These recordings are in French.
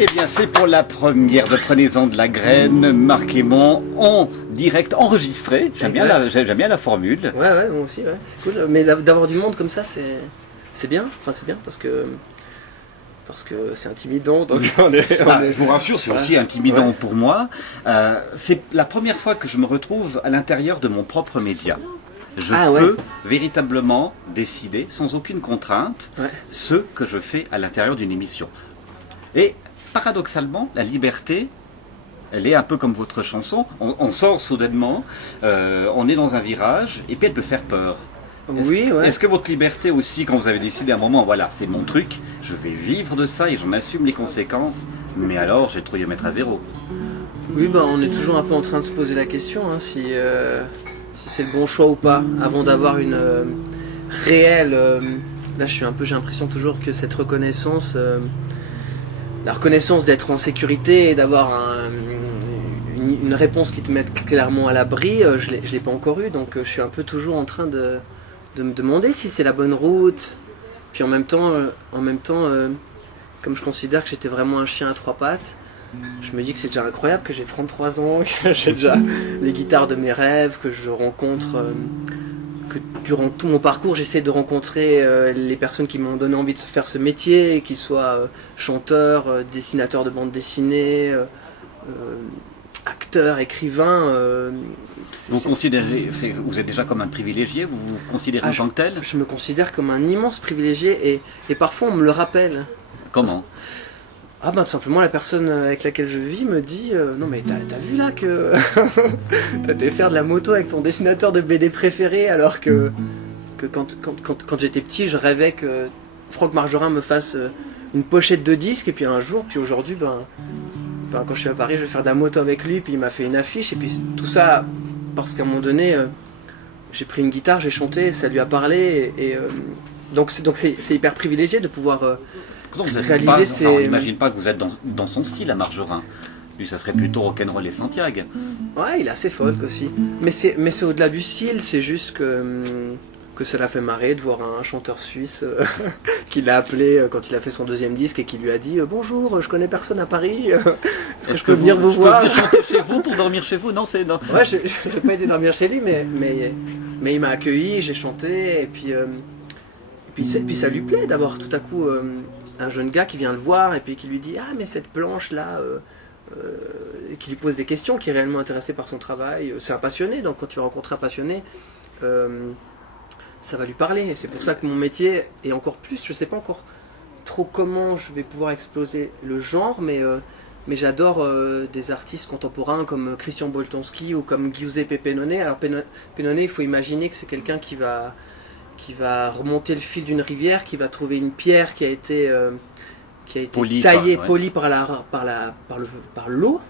Eh bien, c'est pour la première de Prenez-en de la graine, Marc Aymon, en direct, enregistré. J'aime bien la formule. Ouais, moi aussi, ouais, c'est cool. Mais d'avoir du monde comme ça, c'est bien. Enfin, c'est bien parce que c'est intimidant. Donc Je vous rassure, c'est aussi intimidant pour moi. C'est la première fois que je me retrouve à l'intérieur de mon propre média. Je peux véritablement décider, sans aucune contrainte, ce que je fais à l'intérieur d'une émission. Et paradoxalement, la liberté, elle est un peu comme votre chanson. On sort soudainement, on est dans un virage, et puis elle peut faire peur. Est-ce que votre liberté aussi, quand vous avez décidé à un moment, voilà, c'est mon truc, je vais vivre de ça et j'en assume les conséquences, mais alors j'ai trouvé à mettre à zéro. Oui, on est toujours un peu en train de se poser la question, si c'est le bon choix ou pas, avant d'avoir une réelle... là, j'ai l'impression toujours que cette reconnaissance, la reconnaissance d'être en sécurité et d'avoir une réponse qui te mette clairement à l'abri, je l'ai pas encore eu, donc je suis un peu toujours en train de me demander si c'est la bonne route. Puis en même temps, comme je considère que j'étais vraiment un chien à trois pattes, je me dis que c'est déjà incroyable que j'ai 33 ans, que j'ai déjà les guitares de mes rêves, que je rencontre, que durant tout mon parcours j'essaie de rencontrer les personnes qui m'ont donné envie de faire ce métier, qu'ils soient chanteurs, dessinateurs de bande dessinée, acteur, écrivain. Vous êtes déjà comme un privilégié, vous vous considérez en tant que tel? Je me considère comme un immense privilégié et parfois on me le rappelle. Comment? Tout simplement la personne avec laquelle je vis me dit non mais t'as vu là que t'as été faire de la moto avec ton dessinateur de BD préféré, alors que quand j'étais petit je rêvais que Franck Margerin me fasse une pochette de disque, et puis un jour, puis aujourd'hui quand je suis à Paris, je vais faire de la moto avec lui, puis il m'a fait une affiche, et puis tout ça parce qu'à un moment donné, j'ai pris une guitare, j'ai chanté, ça lui a parlé, donc c'est hyper privilégié de pouvoir réaliser ces... on n'imagine pas que vous êtes dans son style à Margerin. Lui, ça serait plutôt rock'n'roll et Santiago. Ouais, il est assez folk aussi. Mais c'est au-delà du style, c'est juste que ça l'a fait marrer de voir un chanteur suisse qui l'a appelé quand il a fait son deuxième disque et qui lui a dit bonjour, je connais personne à Paris, est-ce que je peux venir vous voir? Je peux venir chanter chez vous pour dormir chez vous? Non, c'est non. Ouais, j'ai pas été dormir chez lui, mais il m'a accueilli, j'ai chanté, et puis ça lui plaît d'avoir tout à coup un jeune gars qui vient le voir et puis qui lui dit mais cette planche là, qui lui pose des questions, qui est réellement intéressé par son travail. C'est un passionné, donc quand tu vas rencontrer un passionné, ça va lui parler, et c'est pour ça que mon métier est encore plus, je sais pas encore trop comment je vais pouvoir exploser le genre, mais j'adore des artistes contemporains comme Christian Boltanski ou comme Giuseppe Pennone. Alors Pennone, il faut imaginer que c'est quelqu'un qui va remonter le fil d'une rivière, qui va trouver une pierre qui a été taillée, polie par l'eau,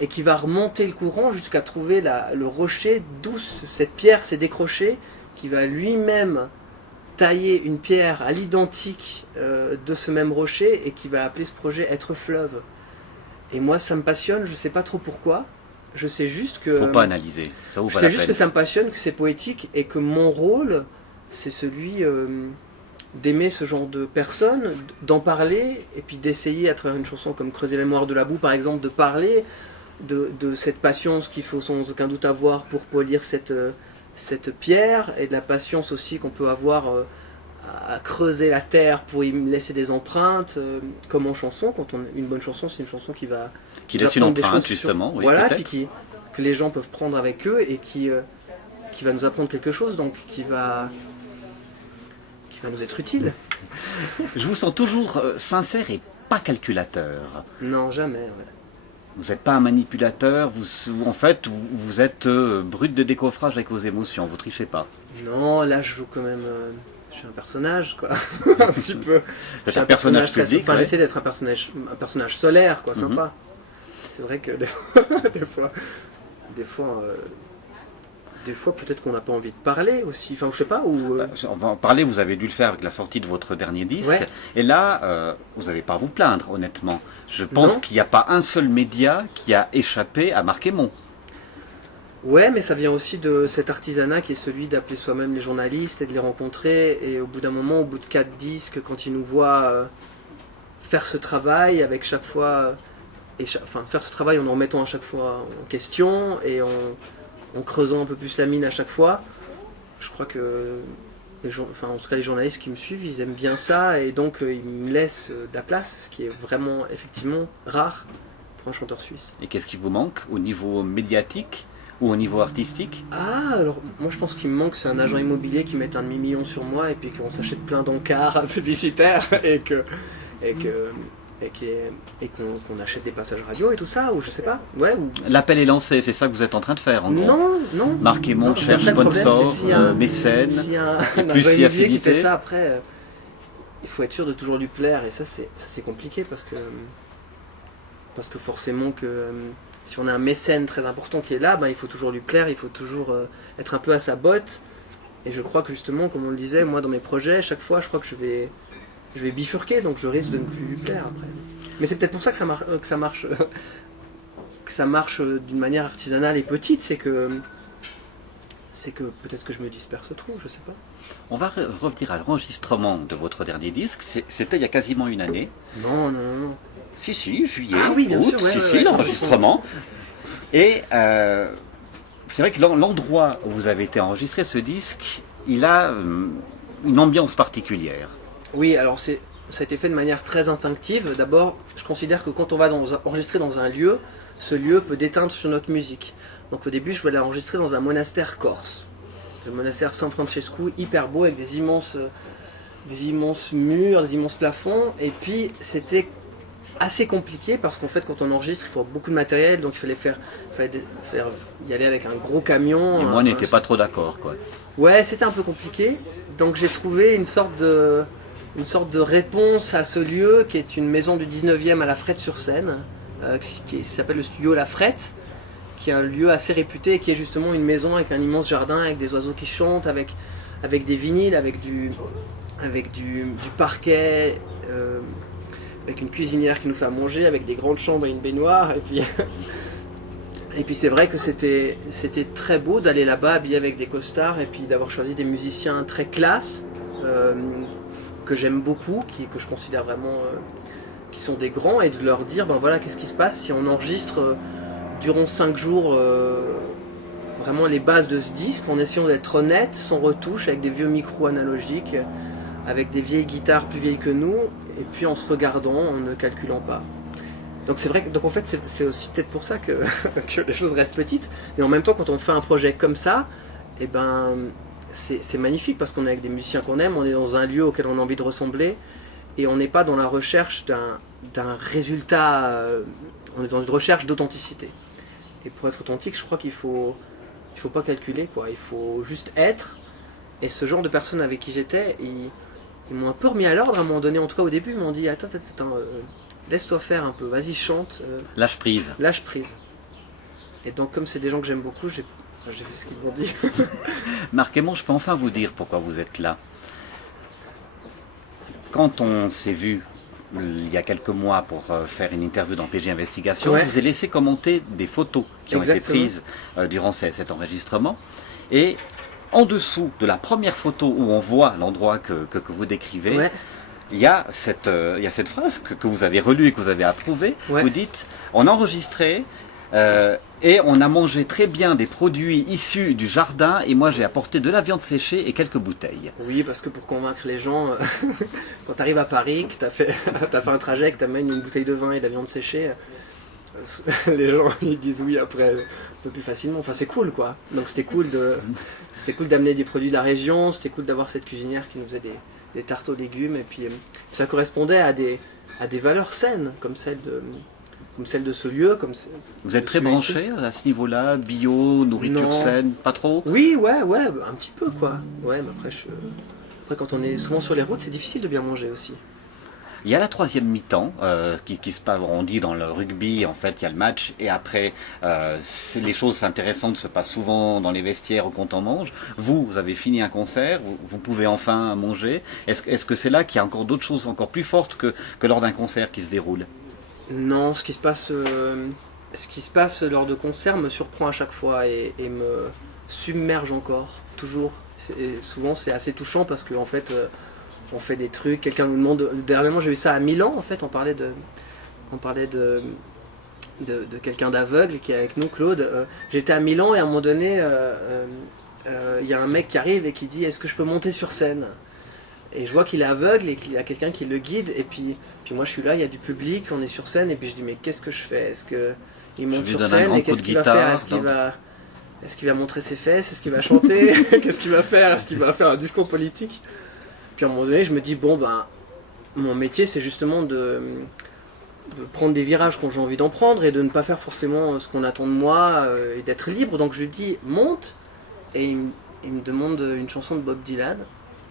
et qui va remonter le courant jusqu'à trouver le rocher d'où cette pierre s'est décrochée, qui va lui-même tailler une pierre à l'identique de ce même rocher, et qui va appeler ce projet Être Fleuve. Et moi ça me passionne, je sais pas trop pourquoi, je sais juste que... Faut pas analyser, ça vaut pas la peine. Je sais juste que ça me passionne, que c'est poétique, et que mon rôle, c'est celui d'aimer ce genre de personnes, d'en parler, et puis d'essayer à travers une chanson comme Creuser la mémoire de la boue par exemple, de parler de cette patience qu'il faut sans aucun doute avoir pour polir cette pierre, et de la patience aussi qu'on peut avoir à creuser la terre pour y laisser des empreintes, comme en chanson. Une bonne chanson, c'est une chanson qui laisse une empreinte justement, oui, voilà, puis que les gens peuvent prendre avec eux, et qui va nous apprendre quelque chose, donc qui va nous être utile. Je vous sens toujours sincère et pas calculateur. Non, jamais. Ouais. Vous n'êtes pas un manipulateur, en fait, vous êtes brut de décoffrage avec vos émotions, vous trichez pas. Non, là je joue quand même... je suis un personnage, quoi. Un petit peu. C'est un personnage public. Enfin, j'essaie d'être un personnage solaire, quoi, sympa. C'est vrai que des fois, peut-être qu'on n'a pas envie de parler aussi. Enfin, je sais pas. On va en parler, vous avez dû le faire avec la sortie de votre dernier disque. Ouais. Et là, vous n'avez pas à vous plaindre, honnêtement. Je pense qu'il n'y a pas un seul média qui a échappé à Marc Aymon. Ouais, mais ça vient aussi de cet artisanat qui est celui d'appeler soi-même les journalistes et de les rencontrer. Et au bout d'un moment, au bout de 4 disques, quand ils nous voient faire ce travail avec chaque fois, faire ce travail en en remettant à chaque fois en question et en creusant un peu plus la mine à chaque fois. Je crois que en tout cas les journalistes qui me suivent, ils aiment bien ça et donc ils me laissent de la place, ce qui est vraiment effectivement rare pour un chanteur suisse. Et qu'est-ce qui vous manque au niveau médiatique ou au niveau artistique? Ah, alors moi je pense qu'il me manque, c'est un agent immobilier qui mette un demi-million sur moi et puis qu'on s'achète plein d'encarts publicitaires et qu'on achète des passages radio et tout ça, ou je sais pas. Ouais, ou... L'appel est lancé, c'est ça que vous êtes en train de faire en gros? Non. Marc Aymon cherche sponsor, mécène, et plus si affinité. Qui fait ça après, il faut être sûr de toujours lui plaire et ça c'est compliqué parce que forcément que si on a un mécène très important qui est là, il faut toujours lui plaire, il faut toujours être un peu à sa botte. Et je crois que justement, comme on le disait, moi dans mes projets, chaque fois je crois que je vais bifurquer, donc je risque de ne plus lui plaire après. Mais c'est peut-être pour ça que ça marche d'une manière artisanale et petite, c'est que peut-être que je me disperse trop, je sais pas. On va revenir à l'enregistrement de votre dernier disque. C'était il y a quasiment une année. Non. Si, juillet, ah oui, bien août, sûr, l'enregistrement. Et c'est vrai que l'endroit où vous avez été enregistré, ce disque, il a une ambiance particulière. Oui, alors ça a été fait de manière très instinctive. D'abord, je considère que quand on va enregistrer dans un lieu, ce lieu peut déteindre sur notre musique. Donc au début, je voulais enregistrer dans un monastère corse. Le monastère San Francesco, hyper beau, avec des immenses murs, des immenses plafonds. Et puis, c'était assez compliqué parce qu'en fait, quand on enregistre, il faut beaucoup de matériel. Donc il fallait y aller avec un gros camion. Et moi, n'étais pas trop d'accord, quoi. Ouais, c'était un peu compliqué. Donc j'ai trouvé une sorte de réponse à ce lieu qui est une maison du 19e à La Frette-sur-Seine, qui s'appelle le studio La Frette, qui est un lieu assez réputé et qui est justement une maison avec un immense jardin, avec des oiseaux qui chantent, avec des vinyles, avec du parquet, avec une cuisinière qui nous fait à manger, avec des grandes chambres et une baignoire. Et puis c'est vrai que c'était très beau d'aller là-bas habillé avec des costards et puis d'avoir choisi des musiciens très classe, que j'aime beaucoup, que je considère vraiment qui sont des grands, et de leur dire voilà, qu'est-ce qui se passe si on enregistre durant 5 jours vraiment les bases de ce disque en essayant d'être honnête, sans retouche, avec des vieux micros analogiques, avec des vieilles guitares plus vieilles que nous, et puis en se regardant, en ne calculant pas. Donc c'est vrai que en fait c'est aussi peut-être pour ça que les choses restent petites, mais en même temps quand on fait un projet comme ça, c'est magnifique parce qu'on est avec des musiciens qu'on aime, on est dans un lieu auquel on a envie de ressembler et on n'est pas dans la recherche d'un résultat, on est dans une recherche d'authenticité. Et pour être authentique, je crois qu'il faut pas calculer, quoi. Il faut juste être. Et ce genre de personnes avec qui j'étais, ils m'ont un peu remis à l'ordre à un moment donné, en tout cas au début, ils m'ont dit attends, laisse-toi faire un peu, vas-y chante. Lâche prise. Lâche prise. Et donc comme c'est des gens que j'aime beaucoup, j'ai fait ce qu'ils m'ont dit. Marc Aymon, je peux enfin vous dire pourquoi vous êtes là. Quand on s'est vu il y a quelques mois pour faire une interview dans PG Investigation, je vous ai laissé commenter des photos qui ont été prises durant cet enregistrement. Et en dessous de la première photo où on voit l'endroit que vous décrivez, il y a cette phrase que vous avez relue et que vous avez approuvée. Vous dites, on a enregistré et on a mangé très bien des produits issus du jardin et moi j'ai apporté de la viande séchée et quelques bouteilles. Oui, parce que pour convaincre les gens, quand tu arrives à Paris, que tu as fait un trajet, que tu amènes une bouteille de vin et de la viande séchée, les gens ils disent oui après un peu plus facilement. Enfin c'est cool quoi. Donc c'était cool d'amener des produits de la région, c'était cool d'avoir cette cuisinière qui nous faisait des tartes aux légumes et puis ça correspondait à des valeurs saines comme celle de ce lieu. Vous êtes très branché à ce niveau-là, bio, nourriture saine, pas trop? Oui, ouais, un petit peu quoi. Ouais, mais après quand on est souvent sur les routes, c'est difficile de bien manger aussi. Il y a la troisième mi-temps qui se passe, on dit dans le rugby, en fait, il y a le match, et après, les choses intéressantes se passent souvent dans les vestiaires quand on mange. Vous avez fini un concert, vous pouvez enfin manger. Est-ce que c'est là qu'il y a encore d'autres choses encore plus fortes que lors d'un concert qui se déroule? Non, ce qui se passe lors de concerts me surprend à chaque fois et me submerge encore, toujours. Et souvent c'est assez touchant parce que en fait, on fait des trucs, quelqu'un nous demande... Dernièrement j'ai eu ça à Milan en fait, on parlait de quelqu'un d'aveugle qui est avec nous, Claude. J'étais à Milan et à un moment donné, y a un mec qui arrive et qui dit est-ce que je peux monter sur scène? Et je vois qu'il est aveugle et qu'il y a quelqu'un qui le guide, et puis moi je suis là, il y a du public, on est sur scène, et puis je dis mais qu'est-ce que je fais? Est-ce qu'il monte sur scène et qu'est-ce qu'il va faire? Est-ce qu'il va montrer ses fesses? Est-ce qu'il va chanter? Qu'est-ce qu'il va faire? Est-ce qu'il va faire un discours politique? Puis à un moment donné je me dis bon ben mon métier c'est justement de prendre des virages quand j'ai envie d'en prendre et de ne pas faire forcément ce qu'on attend de moi et d'être libre. Donc je lui dis monte, et il me demande une chanson de Bob Dylan,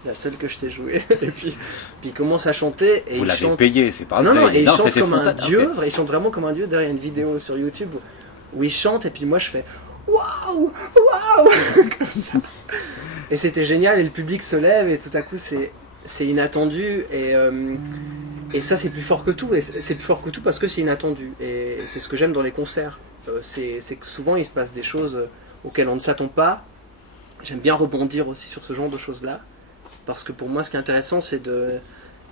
la seule que je sais jouer, et puis il commence à chanter et vous il l'avez chante... payé, c'est pas vrai. Non, et il chante c'était comme un spontané. dieu, Okay. il chante vraiment comme un dieu. D'ailleurs il y a une vidéo sur YouTube où il chante et puis moi je fais waouh, waouh comme ça. Et c'était génial, et le public se lève et tout à coup c'est inattendu, et ça c'est plus fort que tout, et c'est plus fort que tout parce que c'est inattendu, et c'est ce que j'aime dans les concerts, c'est que souvent il se passe des choses auxquelles on ne s'attend pas. J'aime bien rebondir aussi sur ce genre de choses là, parce que pour moi ce qui est intéressant c'est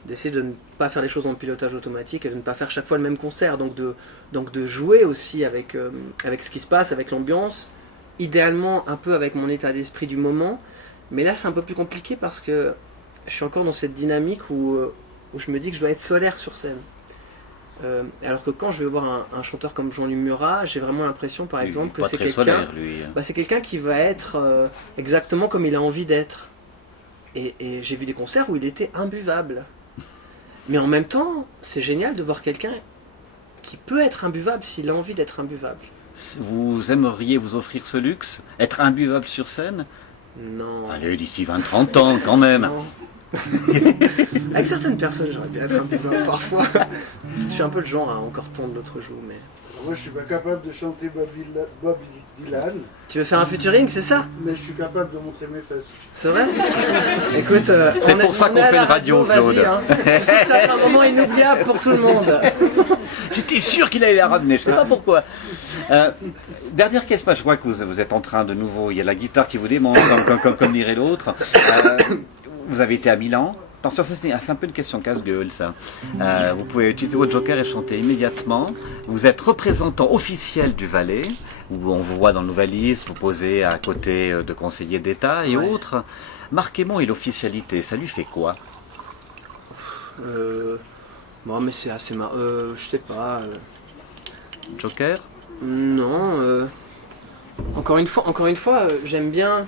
d'essayer de ne pas faire les choses en pilotage automatique et de ne pas faire chaque fois le même concert, donc de jouer aussi avec ce qui se passe, avec l'ambiance, idéalement un peu avec mon état d'esprit du moment. Mais là c'est un peu plus compliqué parce que je suis encore dans cette dynamique où je me dis que je dois être solaire sur scène. Alors que quand je vais voir un chanteur comme Jean-Louis Murat, j'ai vraiment l'impression par exemple que c'est quelqu'un, c'est quelqu'un qui va être exactement comme il a envie d'être. Et j'ai vu des concerts où il était imbuvable. Mais en même temps, c'est génial de voir quelqu'un qui peut être imbuvable s'il a envie d'être imbuvable. Vous aimeriez vous offrir ce luxe? Être imbuvable sur scène? Non. Allez, d'ici 20-30 ans quand même. Non. Avec certaines personnes, j'aurais bien être imbuvable parfois. Je suis un peu le genre à encore tendre l'autre joue, mais... Moi, je suis pas capable de chanter Bob Dylan, Tu veux faire un featuring, c'est ça? mais je suis capable de montrer mes fesses. C'est vrai? Écoute, c'est pour ça qu'on fait une radio, Claude. Vas-y, hein. Je sais que ça fait un moment inoubliable pour tout le monde. J'étais sûr qu'il allait la ramener, je sais pas pourquoi. Dernière question, je vois que vous êtes en train de nouveau, il y a la guitare qui vous démange, comme dirait l'autre. Vous avez été à Milan. Attention, ça c'est un peu une question casse-gueule ça. Vous pouvez utiliser votre joker et chanter immédiatement. Vous êtes représentant officiel du Valais, où on vous voit dans le Nouveliste, vous posez à côté de conseillers d'État et autres. Marquez-moi et l'officialité, ça lui fait quoi? Bon, mais c'est assez marrant. Je sais pas. Joker? Non. Encore une fois, j'aime bien.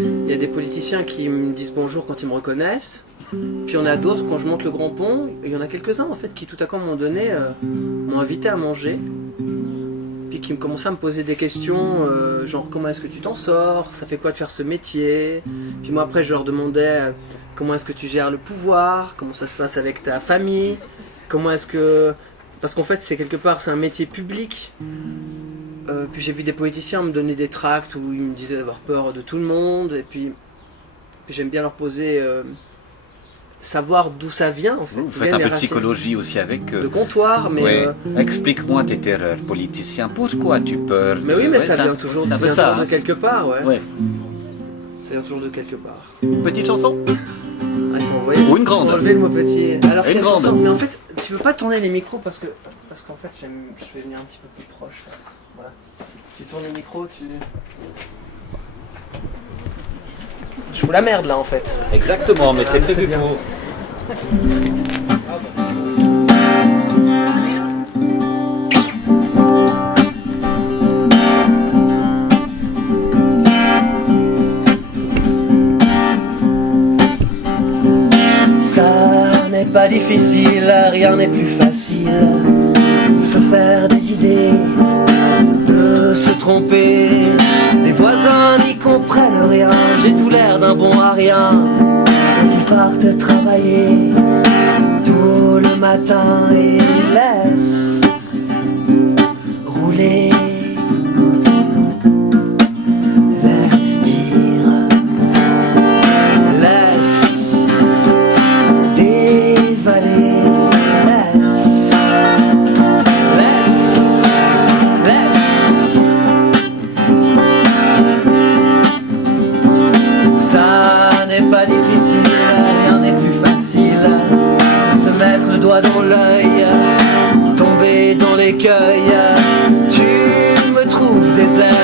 Il y a des politiciens qui me disent bonjour quand ils me reconnaissent. Puis il y en a d'autres quand je monte le Grand Pont. Et il y en a quelques-uns en fait qui tout à coup à un moment donné m'ont invité à manger. Puis qui me commençaient à me poser des questions, genre comment est-ce que tu t'en sors? Ça fait quoi de faire ce métier? Puis moi après je leur demandais comment est-ce que tu gères le pouvoir? Comment ça se passe avec ta famille? Comment est-ce que... Parce qu'en fait c'est quelque part c'est un métier public. Puis j'ai vu des politiciens me donner des tracts où ils me disaient d'avoir peur de tout le monde. Et puis j'aime bien leur poser... savoir d'où ça vient en fait. Vous faites un peu de psychologie aussi avec... de comptoir, mais... Ouais. Explique-moi tes terreurs, politicien. Pourquoi tu peur? Mais oui, mais ça vient toujours, ça toujours ça, de quelque part, ouais. Ouais. Ça vient toujours de quelque part. Une petite chanson? Ah, il faut envoyer... Ou une grande. Faut enlever le mot petit. Alors c'est une grande. chanson, mais en fait, tu veux pas tourner les micros parce qu'en fait, je vais venir un petit peu plus proche. Là. Voilà. Tu tournes les micros, tu... Je fous la merde là en fait. Exactement, mais c'est prévu bien. pour... Ça n'est pas difficile, rien n'est plus facile de se faire des idées, de se tromper. Les voisins n'y comprennent rien, j'ai tout l'air d'un bon à rien. Quand ils partent travailler tôt le matin et laissent rouler. Laisse dire, laisse dévaler, laisse, laisse. Ça n'est pas difficile, l'écueil. Tu me trouves désert.